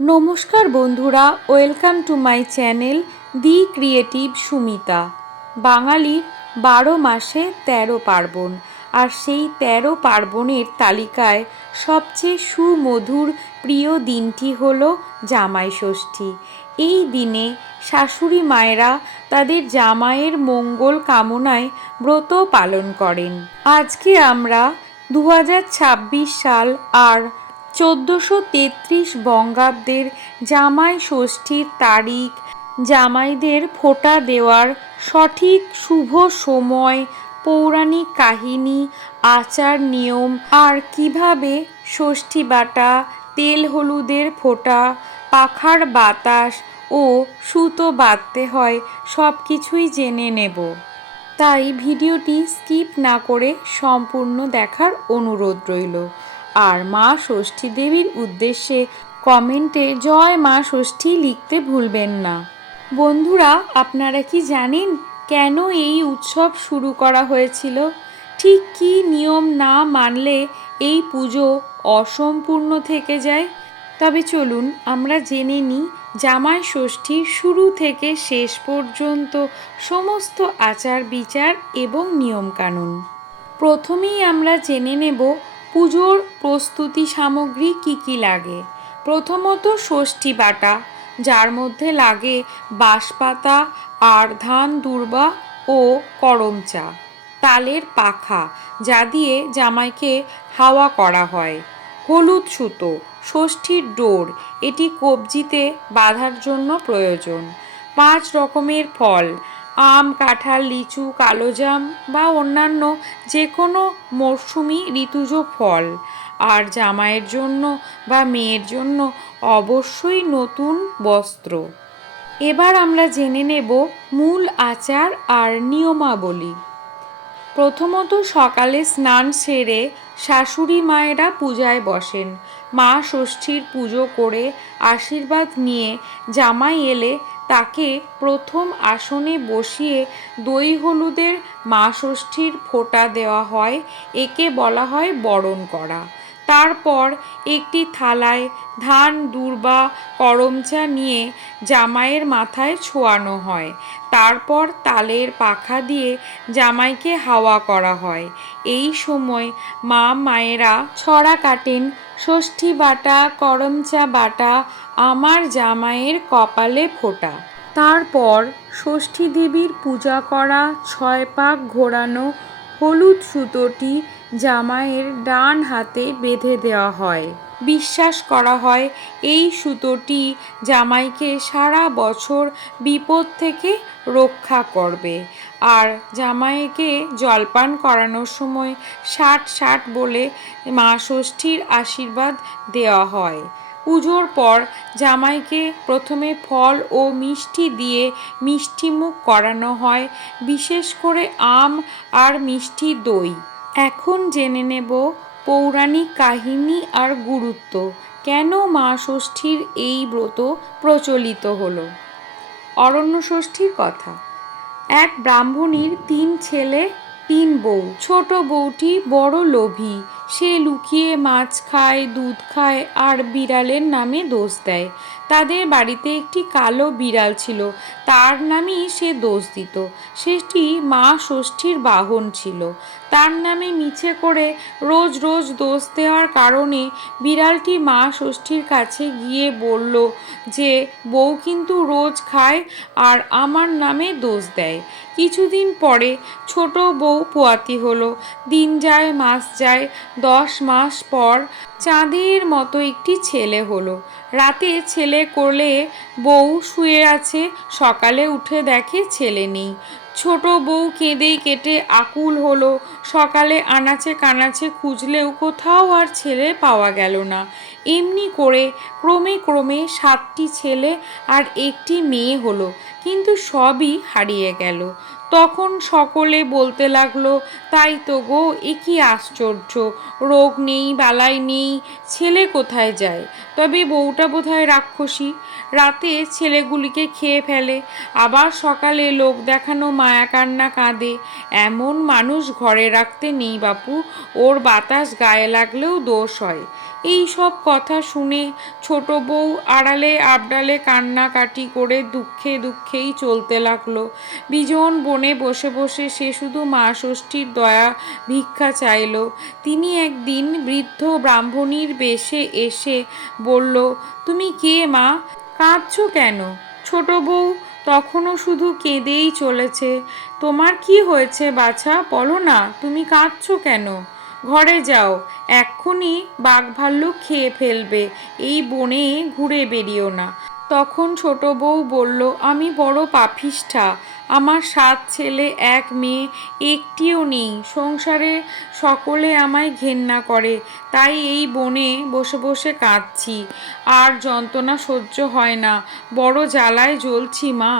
নমস্কার বন্ধুরা, welcome to my channel the creative Sumita. বাঙালির 12 মাসে 13 পার্বণ, আর সেই 13 পার্বণের তালিকায় সবচেয়ে সুমধুর প্রিয় দিনটি হলো জামাই ষষ্ঠী। এই দিনে শাশুড়ি মায়েরা তাদের জামাইয়ের মঙ্গল কামনায় ব্রত পালন করেন। আজকে আমরা 2026 সাল আর 1433 বঙ্গাব্দের জামাই ষষ্ঠীর তারিখ, জামাইদের ফোঁটা দেওয়ার সঠিক শুভ সময়, পৌরাণিক কাহিনী, আচার নিয়ম, আর কিভাবে ষষ্ঠী বাটা, তেল হলুদের ফোঁটা, পাখার বাতাস ও সুতো বাঁধতে হয় সব কিছুই জেনে নেব। তাই ভিডিওটি স্কিপ না করে সম্পূর্ণ দেখার অনুরোধ রইল। আর মা ষষ্ঠী দেবীর উদ্দেশ্যে কমেন্টে জয় মা ষষ্ঠী লিখতে ভুলবেন না। বন্ধুরা, আপনারা কি জানেন কেন এই উৎসব শুরু করা হয়েছিল? ঠিক কী নিয়ম না মানলে এই পুজো অসম্পূর্ণ থেকে যায়? তবে চলুন আমরা জেনে নিই জামাই ষষ্ঠীর শুরু থেকে শেষ পর্যন্ত সমস্ত আচার বিচার এবং নিয়মকানুন। প্রথমেই আমরা জেনে নেব পুজোর প্রস্তুতি সামগ্রী কি কি লাগে। প্রথমত ষষ্ঠী বাটা, যার মধ্যে লাগে বাঁশপাতা আর ধান দুর্বা ও করম চা। তালের পাখা, যা দিয়ে জামাইকে হাওয়া করা হয়। হলুদ সুতো, ষষ্ঠীর ডোর, এটি কবজিতে বাঁধার জন্য প্রয়োজন। 5 রকমের ফল, আম, কাঁঠাল, লিচু, কালোজাম বা অন্যান্য যে কোনো মরশুমি ঋতুজ ফল। আর জামাইয়ের জন্য বা মেয়ের জন্য অবশ্যই নতুন বস্ত্র। এবার আমরা জেনে নেব মূল আচার আর নিয়মাবলী। প্রথমত সকালে স্নান সেরে শাশুড়ি মায়েরা পূজায় বসেন। মা ষষ্ঠীর পুজো করে আশীর্বাদ নিয়ে জামাই এলে তাকে প্রথম আসনে বসিয়ে দই হলুদের মা ষষ্ঠীর ফোঁটা দেওয়া হয়। একে বলা হয় বরণ করা। তারপর একটি থালায় ধান দুর্বা করমচা নিয়ে জামাইয়ের মাথায় ছোঁয়ানো হয়। তারপর তালের পাখা দিয়ে জামাইকে হাওয়া করা হয়। এই সময় মায়েরা ছড়া কাটেন, ষষ্ঠী বাটা, করমচা বাটা, আমার জামাইয়ের কপালে ফোঁটা। তারপর ষষ্ঠী দেবীর পূজা করা 6 পাক ঘোরানো হলুদ সুতোটি জামাইয়ের ডান হাতে বেঁধে দেওয়া হয়। বিশ্বাস করা হয় এই সুতোটি জামাইকে সারা বছর বিপদ থেকে রক্ষা করবে। আর জামাইকে জলপান করানোর সময় 60-60 বলে মা ষষ্ঠীর আশীর্বাদ দেওয়া হয়। পুজোর পর জামাইকে প্রথমে ফল ও মিষ্টি দিয়ে মিষ্টিমুখ করানো হয়, বিশেষ করে আম আর মিষ্টি দই। এখন জেনে নেব পৌরাণিক কাহিনী আর গুরুত্ব। কেন মা ষষ্ঠীর এই ব্রত প্রচলিত হলো? অরণ্য ষষ্ঠীর কথা। এক ব্রাহ্মণীর 3 ছেলে 3 বউ। ছোট বউটি বড় লোভী। সে লুকিয়ে মাছ খায়, দুধ খায় আর বিড়ালের নামে দোষ দেয়। তাদের বাড়িতে একটি কালো বিড়াল ছিল, তার নামেই সে দোষ দিত। সেটি মা ষষ্ঠীর বাহন ছিল। তার নামে মিছে করে রোজ রোজ দোষ দেওয়ার কারণে বিড়ালটি মা ষষ্ঠীর কাছে গিয়ে বলল যে বউ কিন্তু রোজ খায় আর আমার নামে দোষ দেয়। কিছুদিন পরে ছোট বউ পোয়াতি হলো। দিন যায় মাস যায়, 10 মাস পর চাঁদের মতো একটি ছেলে হলো। রাতে ছেলে কোলে বউ শুয়ে আছে, সকালে উঠে দেখে ছেলে নেই। ছোট বউ কেঁদে কেটে আকুল হলো। সকালে আনাচে কানাচে খুঁজলেও কোথাও আর ছেলে পাওয়া গেল না। এমনি করে ক্রমে ক্রমে 7টি ছেলে আর একটি মেয়ে হলো, কিন্তু সবই হারিয়ে গেল। তখন সকলে বলতে লাগলো, তাই তো গো, এ কি আশ্চর্য, রোগ নেই বালাই নেই, ছেলে কোথায় যায়? তবে বউটা বোধহয় রাক্ষসী, রাতে ছেলেগুলিকে খেয়ে ফেলে, আবার সকালে লোক দেখানো মায়া কান্না কাঁদে। এমন মানুষ ঘরে রাখতে নেই বাপু, ওর বাতাস গায়ে লাগলেও দোষ হয়। এই সব কথা শুনে ছোট বউ আড়ালে আবডালে কান্নাকাটি করে দুঃখে দুঃখেই চলতে লাগলো। বিজন বনে বসে বসে সে শুধু মা ষষ্ঠীর দয়া ভিক্ষা চাইল। তিনি একদিন বৃদ্ধ ব্রাহ্মণীর বেশে এসে বলল, তুমি কে মা, কাঁদছো কেন? ছোট বউ তখনও শুধু কেঁদেই চলেছে। তোমার কি হয়েছে বাছা, বলো না, তুমি কাঁদছো কেন? ঘরে যাও, এক্ষুনি বাঘ ভাল্লুক খেয়ে ফেলবে, এই বনে ঘুরে বেরিও না। তখন ছোট বউ বলল, আমি বড় পাপিষ্ঠা, আমার 7 ছেলে 1 মেয়ে, একটিও নেই, সংসারে সকলে আমায় ঘেন্না করে, তাই এই বনে বসে বসে কাঁদছি, আর যন্ত্রণা সহ্য হয় না, বড় জ্বালায় জ্বলছি মা।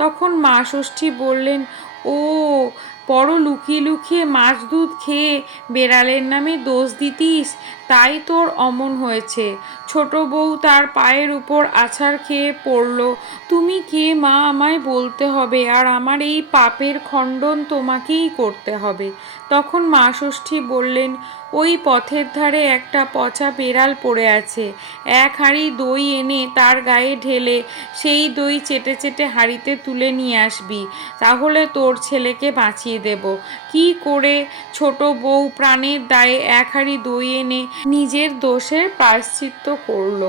তখন মা ষষ্ঠী বললেন, ও, বড় লুকিয়ে লুকিয়ে মাছ দুধ খেয়ে বেড়ালের নামে দোষ দিতিস, তাই তোর অমন হয়েছে। ছোট বউ তার পায়ের উপর আছাড় খেয়ে পড়ল। তুমি কে মা, আমায় বলতে হবে, আর আমার এই পাপের খণ্ডন তোমাকেই করতে হবে। তখন মা ষষ্ঠী বললেন, ওই পথের ধারে একটা পচা বেড়াল পড়ে আছে, 1 হাঁড়ি দই এনে তার গায়ে ঢেলে সেই দই চেটে চেটে হাঁড়িতে তুলে নিয়ে আসবি, তাহলে তোর ছেলেকে বাঁচিয়ে দেব। কি করে? ছোট বউ প্রাণের দায়ে 1 হাঁড়ি দই এনে নিজের দোষের প্রায়শ্চিত্ত করল।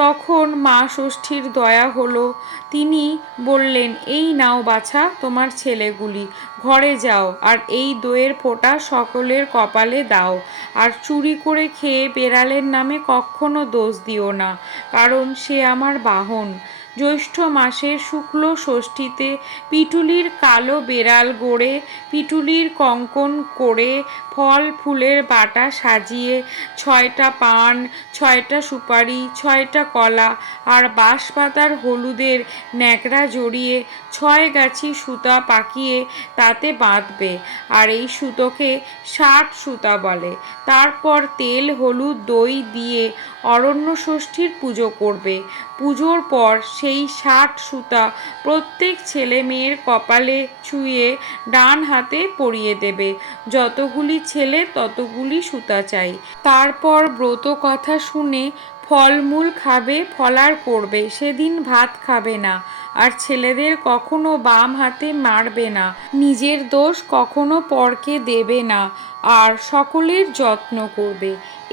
তখন মা ষষ্ঠীর দয়া হলো। তিনি বললেন, এই নাও বাছা তোমার ছেলেগুলি, ঘরে যাও, আর এই দইয়ের ফোঁটা সকলের কপালে দাও, আর চুরি করে খেয়ে বেড়ালের নামে কখনো দোষ দিও না, কারণ সে আমার বাহন। জ্যৈষ্ঠ মাসের শুক্ল ষষ্ঠীতে পিটুলির কালো বেড়াল গড়ে, পিটুলির কঙ্কন করে, ফল ফুলের বাটা সাজিয়ে, 6টা পান, 6টা সুপারি, 6টা কলা, আর বাঁশপাতার হলুদের ন্যাকড়া জড়িয়ে 6 গাছি সুতা পাকিয়ে তাতে বাঁধবে, আর এই সুতোকে 60 সুতা বলে। তারপর তেল হলুদ দই দিয়ে অরণ্য ষষ্ঠীর পুজো করবে। পুজোর পর সেই 60 সুতা প্রত্যেক ছেলে মেয়ের কপালে ছুঁয়ে ডান হাতে পরিয়ে দেবে, যতগুলি ছেলে ততগুলি সুতা চাই। তারপর ব্রত কথা শুনে ফলমূল খাবে, ফলার করবে, সেদিন ভাত খাবে না, আর ছেলেদের কখনো বাম হাতে মারবে না, নিজের দোষ কখনো পরকে দেবে না, আর সকলের যত্ন করবে।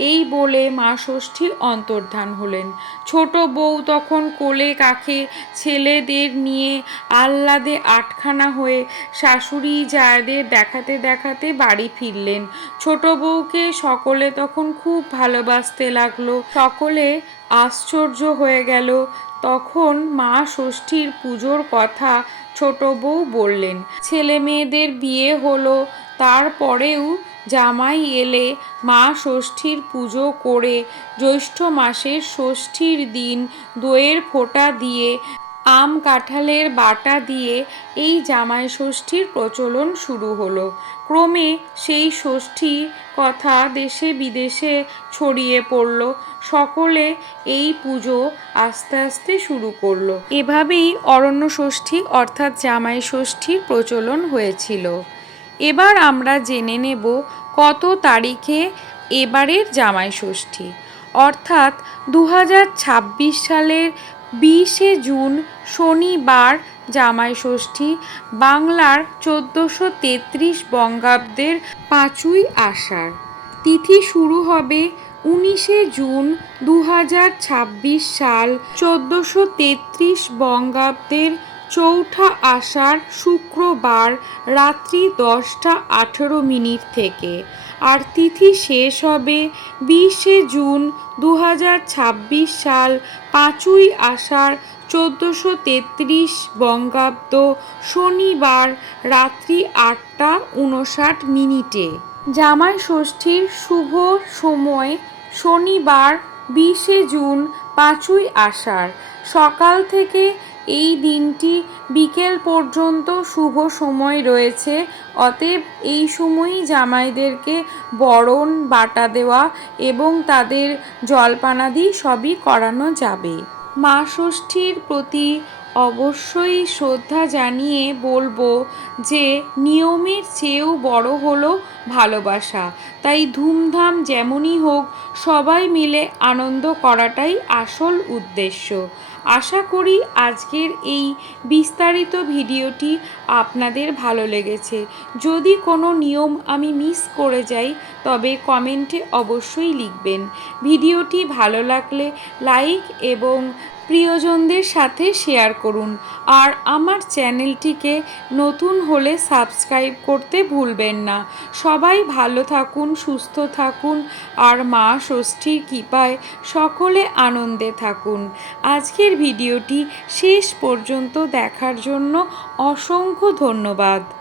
এই বলে মা ষষ্ঠী অন্তর্ধান হলেন। ছোট বউ তখন কোলে কাঁখে ছেলেদের নিয়ে আহ্লাদে আটখানা হয়ে শাশুড়ি জায়েদের দেখাতে দেখাতে বাড়ি ফিরলেন। ছোট বউকে সকলে তখন খুব ভালোবাসতে লাগলো। সকলে আশ্চর্য হয়ে গেল। তখন মা ষষ্ঠীর পুজোর কথা ছোট বউ বললেন। ছেলে মেয়েদের বিয়ে হলো, তারপরেও জামাই এলে মা ষষ্ঠীর পুজো করে জ্যৈষ্ঠ মাসের ষষ্ঠীর দিন দইয়ের ফোঁটা দিয়ে, আম কাঁঠালের বাটা দিয়ে এই জামাই ষষ্ঠীর প্রচলন শুরু হলো। ক্রমে সেই ষষ্ঠী কথা দেশে বিদেশে ছড়িয়ে পড়ল। সকলে এই পুজো আস্তে আস্তে শুরু করলো। এভাবেই অরণ্য ষষ্ঠী অর্থাৎ জামাই ষষ্ঠীর প্রচলন হয়েছিল। এবার আমরা জেনে নেব কত তারিখে এবারের জামাই ষষ্ঠী। অর্থাৎ 2026 সালের 20শে জুন শনিবার জামাই ষষ্ঠী, বাংলার 1433 বঙ্গাব্দের 5ই আষাঢ়। তিথি শুরু হবে 19শে জুন 2026 সাল 1433 বঙ্গাব্দের 4ঠা আষাঢ় শুক্রবার রাত্রি 10টা 18 মিনিট থেকে, আর তিথি শেষ হবে 20শে জুন 2026 সাল 5ই আষাঢ় 1433 বঙ্গাব্দ শনিবার রাত্রি 8টা 59 মিনিটে। জামাই ষষ্ঠীর শুভ সময় শনিবার 20শে জুন 5ই আষাঢ় সকাল থেকে এই দিনটি বিকেল পর্যন্ত শুভ সময় রয়েছে। অতএব এই সময়ই জামাইদেরকে বরণ বাটা দেওয়া এবং তাদের জলপানাদি সবই করানো যাবে। মা ষষ্ঠীর প্রতি অবশ্যই শ্রদ্ধা জানিয়ে বলবো যে নিয়মের চেয়েও বড় হলো ভালোবাসা। তাই ধুমধাম যেমনই হোক, সবাই মিলে আনন্দ করাটাই আসল উদ্দেশ্য। আশা করি আজকের এই বিস্তারিত ভিডিওটি আপনাদের ভালো লেগেছে। যদি কোনো নিয়ম আমি মিস করে যাই তবে কমেন্টে অবশ্যই লিখবেন। ভিডিওটি ভালো লাগলে লাইক এবং প্রিয়জনদের সাথে শেয়ার করুন। আর আমার চ্যানেলটিকে নতুন হলে সাবস্ক্রাইব করতে ভুলবেন না। সবাই ভালো থাকুন, সুস্থ থাকুন আর মা ষষ্ঠীর কৃপায় সকলে আনন্দে থাকুন। আজকের ভিডিওটি শেষ পর্যন্ত দেখার জন্য অসংখ্য ধন্যবাদ।